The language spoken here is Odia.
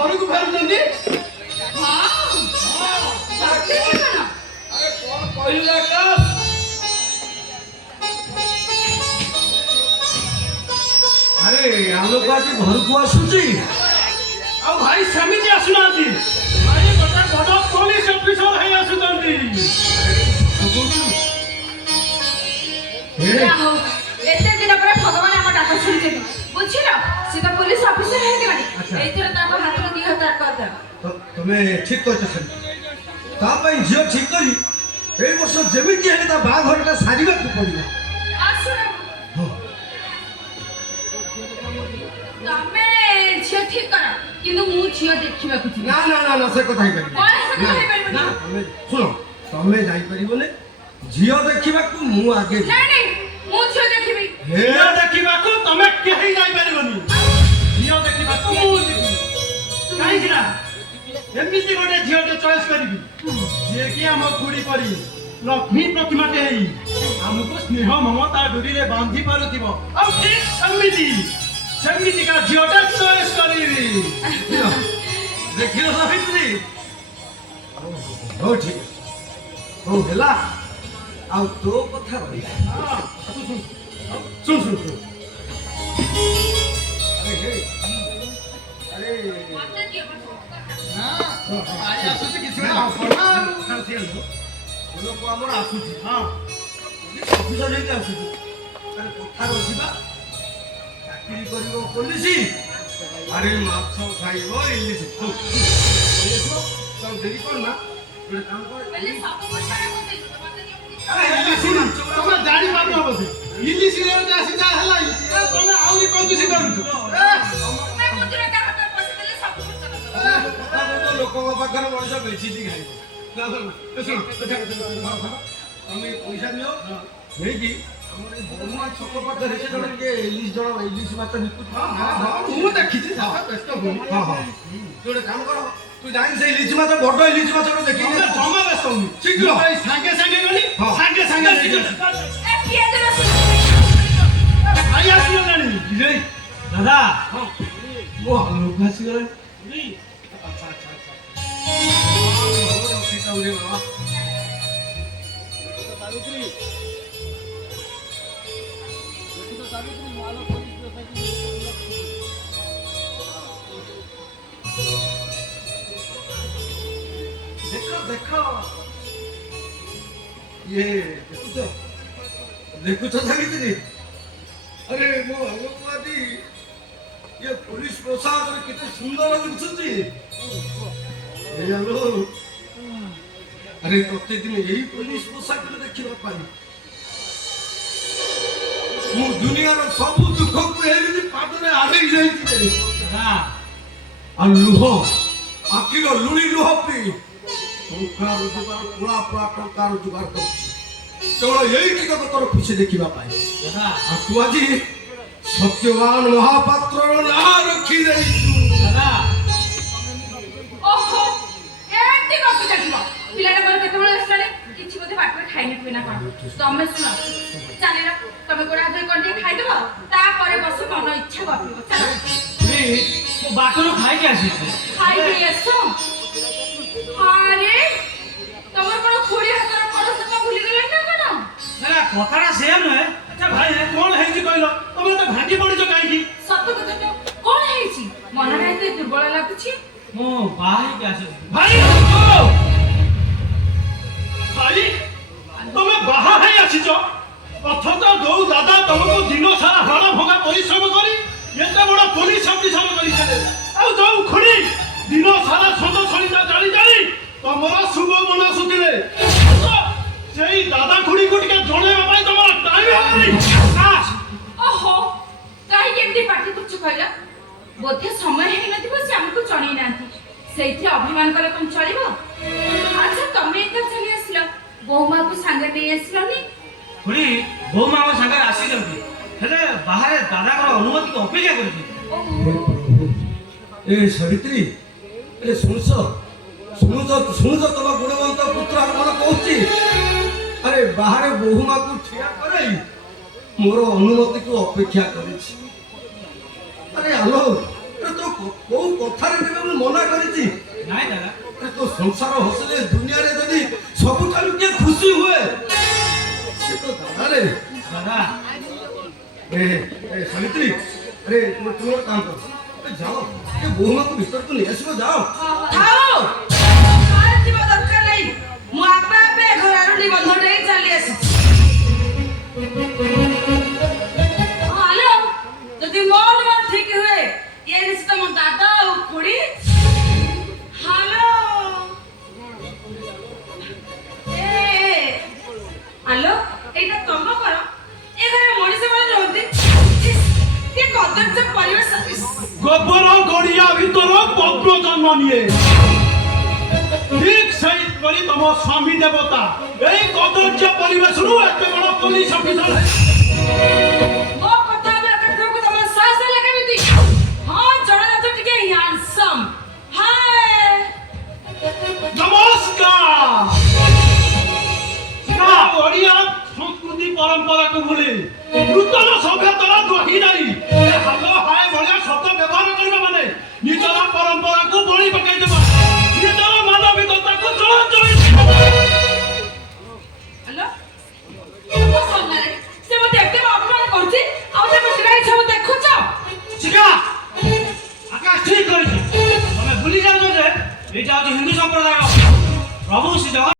ଘରକୁ ଫେରୁଛନ୍ତି। କହିଲେ ଆରେ ଆଲୋକ ଆଜି ଘରକୁ ଆସୁଛି। ଆଉ ଭାଇ ସେମିତି ଆସୁନାହାନ୍ତି, ଭାଇ ଗୋଟେ ବଡ଼ ପୋଲିସ ଅଫିସର ହେଇ ଆସୁଛନ୍ତି। ଏତେ ଦିନ ପରେ ଭଗବାନ ଆମ ଡାକ ଶୁଣିଛନ୍ତି, ବୁଝିଲ? ସେ ତ ପୋଲିସ ଅଫିସର ହେଇଗଲାଣି, ଏଇଥର ତାଙ୍କ ହାତରୁ 2000 କରିଦେବ। ତମେ ଠିକ କହିଛ ସେମିତି। ତା ପାଇଁ ଝିଅ ଠିକ କରି ଏଇ ବର୍ଷ ଯେମିତି ହେଲେ ତା ବାହାଘରଟା ସାରିବାକୁ ପଡ଼ିବ। ତମେ ଝିଅ ଠିକ କର, କିନ୍ତୁ ମୁଁ ଝିଅ ଦେଖିବାକୁ ଯିବି। ନା ନା ନା ନା ସେ କଥା ହେଇପାରିବନି। ଶୁଣ, ତମେ ଯାଇପାରିବନି ଝିଅ ଦେଖିବାକୁ, ମୁଁ ଆଗେ ମୁଁ ଝିଅ ଦେଖିବି। ଝିଅ ଦେଖିବାକୁ ତମେ କେହି ଯାଇପାରିବନି, ଝିଅ ଦେଖିବାକୁ ମୁଁ ଯିବି। କାହିଁକି ନା ଏମିତି ଗୋଟେ ଝିଅଟେ ଚଏସ୍ କରିବି ଯିଏକି ଆମ କୁଡ଼ି ପରି ଲକ୍ଷ୍ମୀ ପ୍ରତିମାଟେ ହେଇ ଆମକୁ ସ୍ନେହ ମମତା ଡୋରିରେ ବାନ୍ଧି ପାରୁଥିବ। ଆଉ ଠିକ ସେମିତିକା ଝିଅଟା ଚଏସ୍ କରିବି। ଦେଖିଲ ସାବିତ୍ରୀ? ହଉ ଠିକ ହଉ ହେଲା। ଆଉ ତୋ କଥା ରହିଲା। ଶୁଣ ଶୁଣ ଶୁଣ, ଆରେ ଆସୁଛି କିଛି ଲୋକ ଆମର ଆସୁଛି। ହଁ ଅଫିସର ହେଇକି ଆସୁଛି। କଥା ରଖିବା, ଚାକିରି କରିବ ପୋଲିସ, ଆରେ ମାଛ ଖାଇବ ଇଲିଶ। ଡେରି କର ନା, ଗୋଟେ କାମ କର। ତମେ ଜାଣିପାରୁନ ବୋଧେ ଇଲିଶ ଆସି ଯାହା ହେଲା ତମେ ଆହୁରି କଞ୍ଜୁସି କରୁଛ। ଲୋକଙ୍କ ପାଖରେ ମଣିଷ ବେଚିକି ଖାଇବ। ତମେ ପଇସା ନିଅ ନେଇକି ଆମର ଏଇ ବରୁଆ ଛକ ପାଖରେ ସେ ଜଣେ ଟିକେ ଇଲିଶ ମାଛ ବିକୁଛି। ମୁଁ ଦେଖିଛି, ବ୍ୟସ୍ତ ହୁଅନି। ଗୋଟେ କାମ କର, ତୁ ଯାଇ ସେ ଇଲିଶ ମାଛ, ବଡ ଇଲିଶ ମାଛ ଦେଖିକି ଜମା ବ୍ୟସ୍ତ ହୁଅନି। ଶୀଘ୍ର ସାଙ୍ଗେ ସାଙ୍ଗେ ଗଲି, ସାଙ୍ଗେ ଭାଇ ଆସିଗଲାଣି। ଦାଦା ମୋ ଲୋକ ଆସିଗଲାଣି। ଦେଖ ଇଏ ଦେଖୁଛ ସାବିତ୍ରୀ? ଆରେ ମୋ ଆଲୋକବାଦୀ ये पुलिस पोशाक केते सुंदर दिखुछंती। अरे प्रत्येक दिन यही पुलिस पोशाक देखिबा पाई। मु दुनिया रो सब दुख को हेरि पादरे आडे जाईती ना। आ लुह आखिर लुणी लुह पी टंका रोजगार पुरा टंका रोजगार करछि, केवल यही टिकट तोर खुशी देखिबा पाई। आ तू आजी सत्यवान महापात्र ना रखी रही दादा। ओहो एटी कपि जाथिबो पिलाटा पर केते बेला आसले किछि बोधे पाठ में खाइ न पिना कोन तमे सुन चले रे तमे कोडा धर कोन दे खाइ देबो ता परे बस मन इच्छा गपिबो चल रे मो बाटरो खाइ के आसी खाइ के आसो। अरे तमर कोन खोड़ी हातर पड़ो सब भूली गेले ना कोन ना कथाटा सेम है। अच्छा भाई कोन है जी कहलो तमे तो भांगी पड़िजो काई की सत्य कथा तो कोन हेछि मन रे एते दुर्बल लागुछि। मो बाही के आसे भाई भाई तमे बाहा है आसीजो अथत दौ दादा तुमको दिन सारा हड़ भंगा परिश्रम करी एते बड़ पुलिस ऑफिसर करी चले आ दौ खुड़ी दिन सारा सद सलिता जाली जाली तमरा शुभ मन सुतिले सेई दादा खुड़ी को टिके जणेबा पाई तमरा टाइम हेलानी। ओहो काहे केमती पाठी कुछ कहला बोधे समय हे नथिबो से हमको चणी नांती सेइथे अभिमान करे तुम चलिबो। अच्छा तमे एका चली आसलो बोमा को संग नै आसलोनी खुड़ी बोमा को संग आसी जंती हेले बाहर दादा को अनुमति को अपेक्षा करथि। ए सावित्री ए सुनो तम गुणवंत पुत्र मन कहूची। अरे बाहर बहुमा को ठिया करे मोर अनुमति को अपेक्षा करिछि। अरे आलो तो କୋଉ କଥାରେ କେବେ ମୁଁ ମନା କରିଛି? ନାଇଁ ଦାଦା। তো সংসার হসলে দুনিয়ারে যদি সবুঠারু কে খুশি হুয়ে সে তো দাদারে দাদা এ সাবিত্রী আরে তুমি তোমার কাম করো যাও এ বৌমাকে ভিতরକୁ নিয়ে আসো যাও ଥାଉ କାଳେ ଯିବା ଦରକାର ନାହିଁ ମୁଁ ଆପେ ଆପେ ଘରରୁ ନିବନ୍ଧଟା ହିଁ ଚାଲି ଆସିଛି ହ୍ୟାଲୋ ଯଦି ମୋ ଅନୁମାନ ଠିକ ହୁଏ ଇଏ ନିଶ୍ଚିତ ମୋ ଦାଦା ଆଉ ଖୁଡି ହ୍ୟାଲୋ ହ୍ୟାଲୋ ଏଇଟା ତମ ଘର ଏ ଘରେ ମଣିଷ ମାନେ ରହନ୍ତି କି କଦର୍ଯ୍ୟ ପରିବେଶ গোবর গড়িয়া ভিতর পদ্ম জন্ম নিয়ে ঠিক সেই করি তম স্বামী দেবতা এই কদর্য পরিবেশরু এত বড় পুলিশ অফিসার ମୋ କଥା ଏବେ ଏକାଥରକୁ ତମର ସାହସ ହେଲା କେମିତି ହଁ ଜଣାଯାଉଛ ଟିକେ ହ୍ୟାଣ୍ଡସମ୍ ହାଏ নমস্কার না ওড়িয়া সংস্কৃতি পরম্পরাକୁ ভুলি নূতন সভ্যতার দহিদারি হালো হায় ভଳିଆ শব্দ ব্যবহার କରିବା মানে ନିଜର ପରମ୍ପରାକୁ ବଳି ପକାଇ ଦେବା ନିଜର ମାନବିକତାକୁ ଚଳାଚଳି ହ୍ୟାଲୋ ମୋ ସାମ୍ନାରେ ସେ ମୋତେ ଏତେ ଅପମାନ କରୁଛି ଆଉ ତମେ ଛିଡ଼ା ହେଇଛ ମୁଁ ଦେଖୁଛ ଶିଖା ଆକାଶ ଠିକ କରିଛି ତମେ ଭୁଲି ଯାଉଛ ଯେ ଏଇଟା ହଉଛି ହିନ୍ଦୁ ସମ୍ପ୍ରଦାୟ ପ୍ରଭୁ ଶ୍ରୀ ଜଗନ୍ନାଥ